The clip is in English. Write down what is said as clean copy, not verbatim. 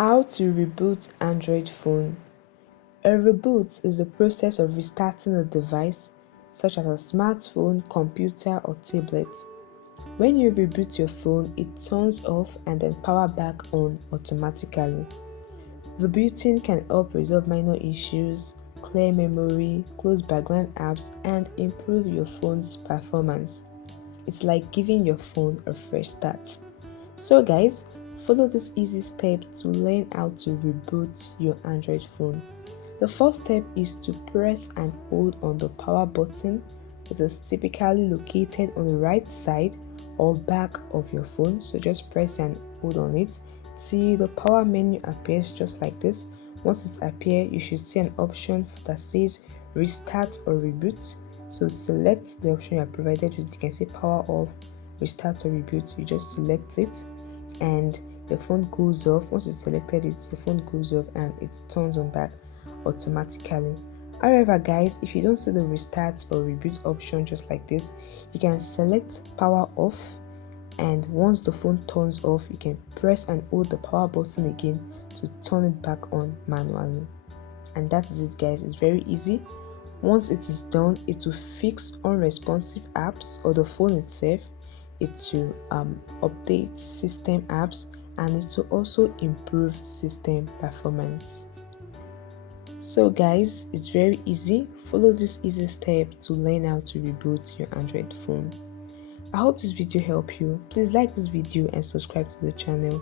How to reboot Android phone. A reboot is the process of restarting a device, such as a smartphone, computer, or tablet. When you reboot your phone, it turns off and then power back on automatically. Rebooting can help resolve minor issues, clear memory, close background apps, and improve your phone's performance. It's like giving your phone a fresh start. So guys, follow this easy step to learn how to reboot your Android phone. The first step is to press and hold on the power button that is typically located on the right side or back of your phone. So just press and hold on it till the power menu appears just like this. Once it appears, you should see an option that says restart or reboot. So select the option you are provided with. You can say power off, restart or reboot. You just select it and your phone goes off. Once you selected it, your phone goes off and it turns on back automatically. However guys, if you don't see the restart or reboot option just like this, you can select power off, and once the phone turns off, you can press and hold the power button again to turn it back on manually. And that is it guys. It's very easy. Once it is done, it will fix unresponsive apps or the phone itself. It will update system apps, and it will also improve system performance. So guys, it's very easy. Follow this easy step to learn how to reboot your Android phone. I hope this video helped you. Please like this video and subscribe to the channel.